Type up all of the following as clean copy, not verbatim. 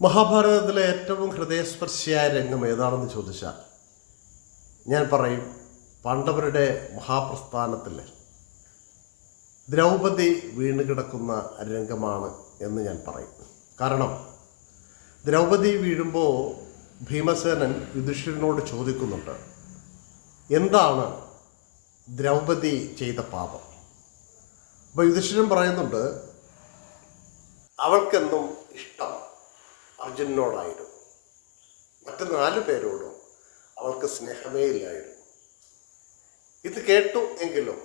മഹാഭാരതത്തിലെ ഏറ്റവും ഹൃദയസ്പർശിയായ രംഗം ഏതാണെന്ന് ചോദിച്ചാൽ ഞാൻ പറയും പാണ്ഡവരുടെ മഹാപ്രസ്ഥാനത്തിൽ ദ്രൗപദി വീണുകിടക്കുന്ന രംഗമാണ് എന്ന് ഞാൻ പറയും. കാരണം ദ്രൗപദി വീഴുമ്പോൾ ഭീമസേനൻ യുധിഷ്ഠിരനോട് ചോദിക്കുന്നുണ്ട്, എന്താണ് ദ്രൗപദി ചെയ്ത പാപം? അപ്പോൾ യുധിഷ്ഠിരൻ പറയുന്നുണ്ട്, അവൾക്കെന്നും ഇഷ്ടം അർജുനനോടായിരുന്നു, മറ്റ് 4 പേരോടും അവൾക്ക് സ്നേഹമേ ഇല്ലായിരുന്നു. ഇത് കേട്ടു എങ്കിലും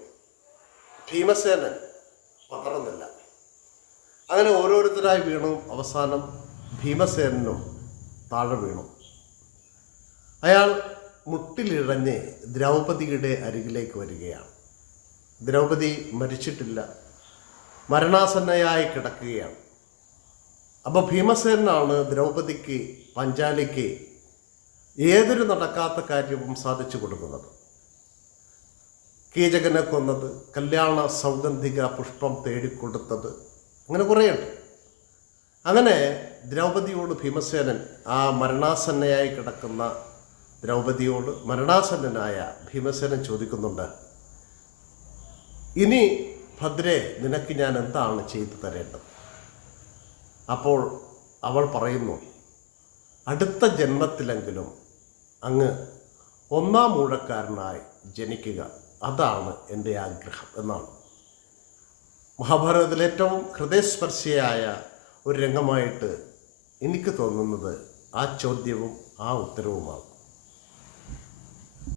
ഭീമസേനൻ പതറുന്നില്ല. അങ്ങനെ ഓരോരുത്തരായി വീണു. അവസാനം ഭീമസേനനും താഴെ വീണു. അയാൾ മുട്ടിലിഴഞ്ഞ് ദ്രൗപദിയുടെ അരികിലേക്ക് വരികയാണ്. ദ്രൗപദി മരിച്ചിട്ടില്ല, മരണാസന്നയായി കിടക്കുകയാണ്. അപ്പോൾ ഭീമസേനാണ് ദ്രൗപദിക്ക്, പഞ്ചാലിക്ക് ഏതൊരു നടക്കാത്ത കാര്യവും സാധിച്ചു കൊടുക്കുന്നത്. കീചകനെ കൊന്നത്, കല്യാണ സൗഗന്ധിക പുഷ്പം തേടിക്കൊടുത്തത്, അങ്ങനെ കുറേയുണ്ട്. അങ്ങനെ ദ്രൗപദിയോട് ഭീമസേനൻ, ആ മരണാസന്നയായി കിടക്കുന്ന ദ്രൗപദിയോട് മരണാസന്നനായ ഭീമസേനൻ ചോദിക്കുന്നുണ്ട്, ഇനി ഭദ്രേ, നിനക്ക് ഞാൻ എന്താണ് ചെയ്തു തരേണ്ടത്? അപ്പോൾ അവൾ പറയുന്നു, അടുത്ത ജന്മത്തിലെങ്കിലും അങ്ങ് 1-ാം ഊഴക്കാരനായി ജനിക്കുക, അതാണ് എൻ്റെ ആഗ്രഹം എന്നാണ്. മഹാഭാരതത്തിലെ ഏറ്റവും ഹൃദയസ്പർശിയായ ഒരു രംഗമായിട്ട് എനിക്ക് തോന്നുന്നത് ആ ചോദ്യവും ആ ഉത്തരവുമാണ്.